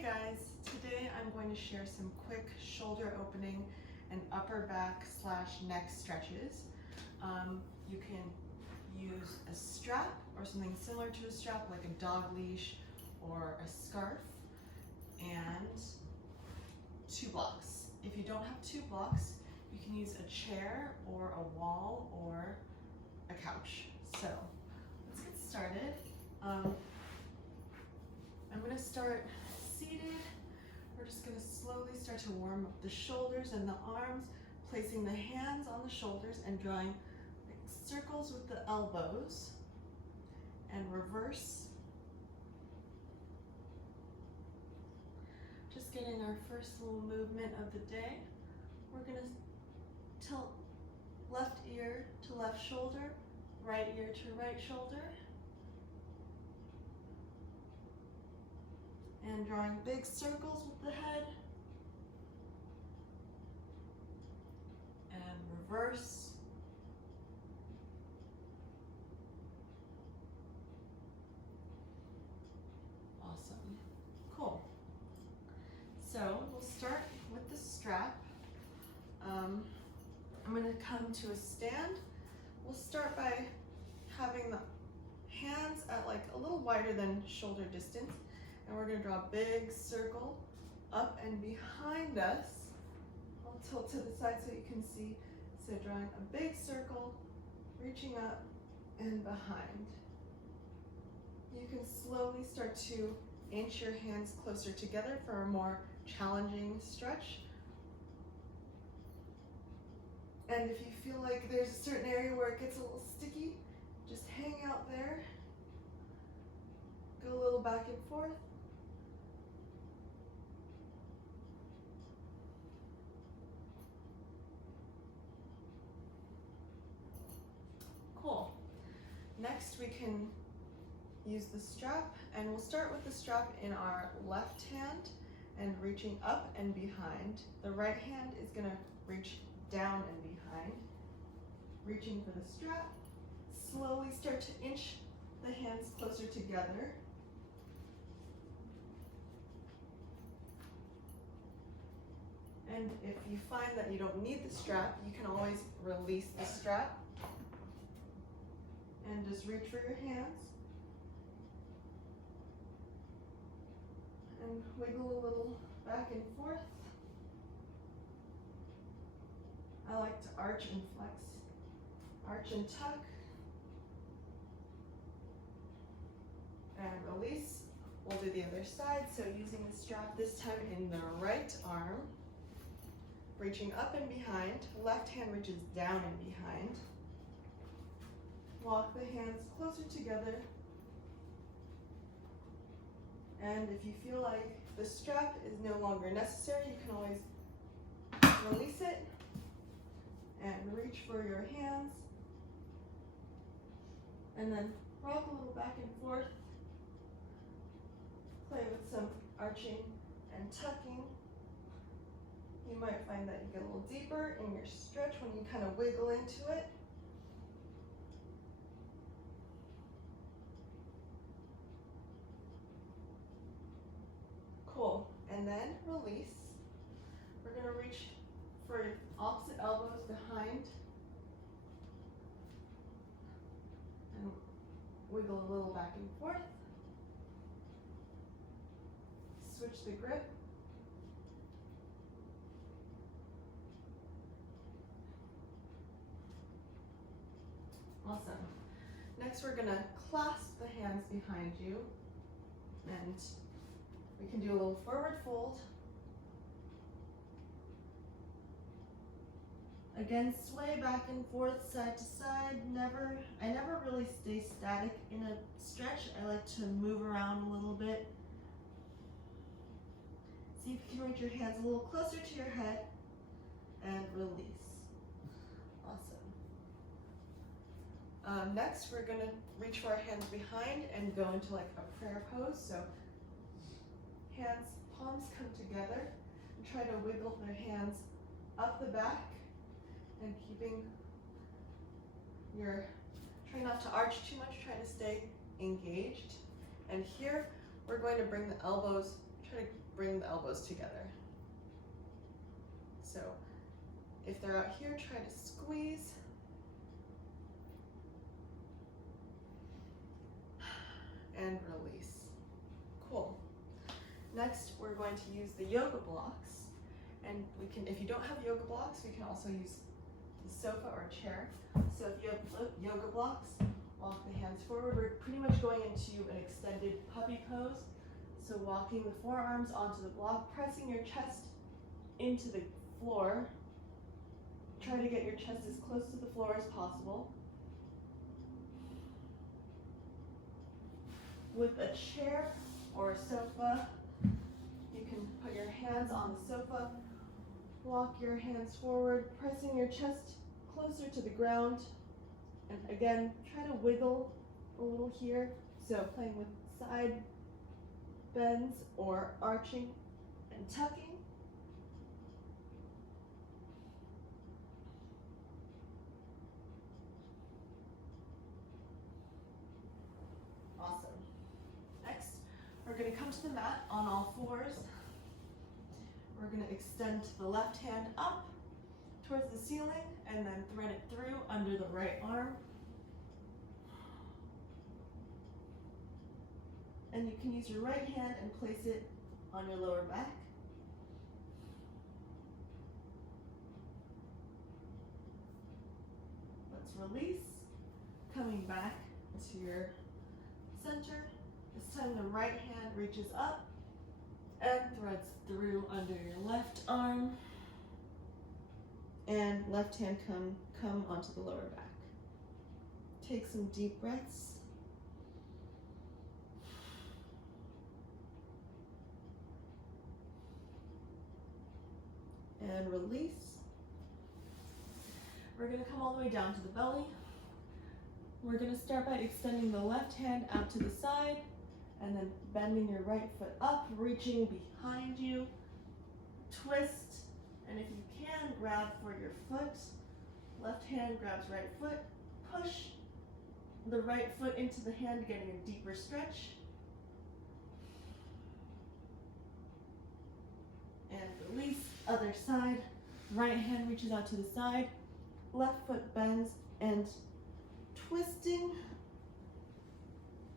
Hey guys, today I'm going to share some quick shoulder opening and upper back / neck stretches. You can use a strap or something similar to a strap like a dog leash or a scarf and 2 blocks. If you don't have 2 blocks, you can use a chair or a wall or a couch. So let's get started. I'm going to start seated. We're just going to slowly start to warm up the shoulders and the arms, placing the hands on the shoulders and drawing like circles with the elbows and reverse. Just getting our first little movement of the day. We're going to tilt left ear to left shoulder, right ear to right shoulder. And drawing big circles with the head. And reverse. Awesome. Cool. So we'll start with the strap. I'm going to come to a stand. We'll start by having the hands at like a little wider than shoulder distance. And we're going to draw a big circle up and behind us. I'll tilt to the side so you can see. So drawing a big circle, reaching up and behind. You can slowly start to inch your hands closer together for a more challenging stretch. And if you feel like there's a certain area where it gets a little sticky, just hang out there. Go a little back and forth. Cool. Next we can use the strap, and we'll start with the strap in our left hand and reaching up and behind. The right hand is going to reach down and behind. Reaching for the strap. Slowly start to inch the hands closer together. And if you find that you don't need the strap, you can always release the strap and just reach for your hands and wiggle a little back and forth. I like to arch and flex, arch and tuck, and release. We'll do the other side, so using the strap this time in the right arm, reaching up and behind, left hand reaches down and behind. Walk the hands closer together. And if you feel like the strap is no longer necessary, you can always release it and reach for your hands. And then rock a little back and forth. Play with some arching and tucking. You might find that you get a little deeper in your stretch when you kind of wiggle into it. Cool. And then release. We're going to reach for opposite elbows behind and wiggle a little back and forth. Switch the grip. Awesome. Next we're going to clasp the hands behind you, and we can do a little forward fold. Again, sway back and forth, side to side. I never really stay static in a stretch. I like to move around a little bit. See if you can reach your hands a little closer to your head and release. Awesome. Next, we're going to reach for our hands behind and go into like a prayer pose. So hands, palms come together, and try to wiggle their hands up the back and try not to arch too much, try to stay engaged. And here we're going to bring the elbows, try to bring the elbows together. So if they're out here, try to squeeze. And release. Cool. Next, we're going to use the yoga blocks. And we can, if you don't have yoga blocks, we can also use the sofa or chair. So if you have yoga blocks, walk the hands forward. We're pretty much going into an extended puppy pose. So walking the forearms onto the block, pressing your chest into the floor. Try to get your chest as close to the floor as possible. With a chair or a sofa, you can put your hands on the sofa, walk your hands forward, pressing your chest closer to the ground. And again, try to wiggle a little here. So playing with side bends or arching and tucking. Awesome. Next, we're going to come to the mat on all fours. We're going to extend the left hand up towards the ceiling and then thread it through under the right arm. And you can use your right hand and place it on your lower back. Let's release, coming back to your center. This time the right hand reaches up and threads through under your left arm. And left hand come onto the lower back. Take some deep breaths. And release. We're going to come all the way down to the belly. We're going to start by extending the left hand out to the side and then bending your right foot up, reaching behind you. Twist, and if you can, grab for your foot. Left hand grabs right foot. Push the right foot into the hand, getting a deeper stretch. And release. Other side. Right hand reaches out to the side. Left foot bends and twisting.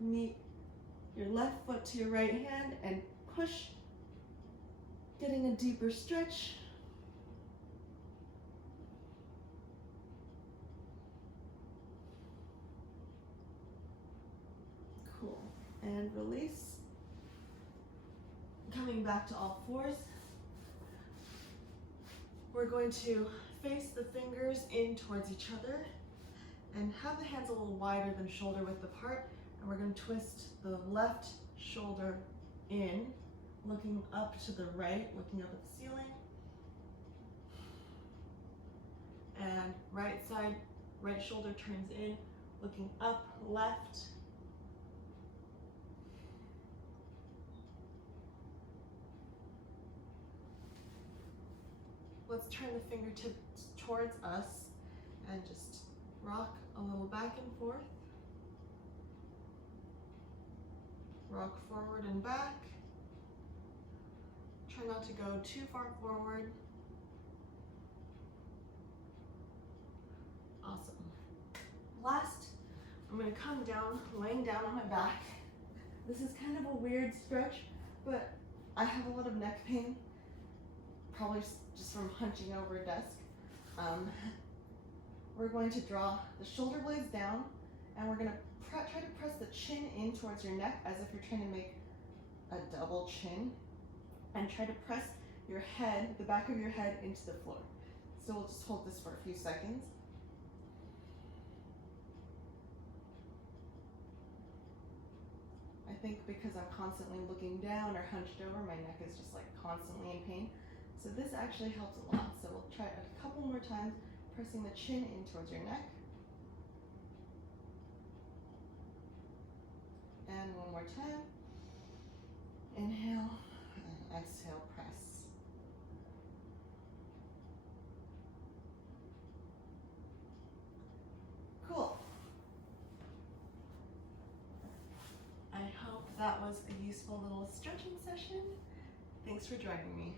Meet your left foot to your right hand and push, getting a deeper stretch. Cool. And release. Coming back to all fours. We're going to face the fingers in towards each other and have the hands a little wider than shoulder width apart. And we're going to twist the left shoulder in, looking up to the right, looking up at the ceiling. And right side, right shoulder turns in, looking up, left. Let's turn the fingertips towards us and just rock a little back and forth. Rock forward and back. Try not to go too far forward. Awesome. Last, I'm going to come down, laying down on my back. This is kind of a weird stretch, but I have a lot of neck pain, probably just from hunching over a desk. We're going to draw the shoulder blades down, and we're going to try to press the chin in towards your neck as if you're trying to make a double chin, and try to press your head, the back of your head, into the floor. So we'll just hold this for a few seconds. I think because I'm constantly looking down or hunched over, my neck is just like constantly in pain. So this actually helps a lot. So we'll try it a couple more times, pressing the chin in towards your neck. And one more time. Inhale and exhale, press. Cool. I hope that was a useful little stretching session. Thanks for joining me.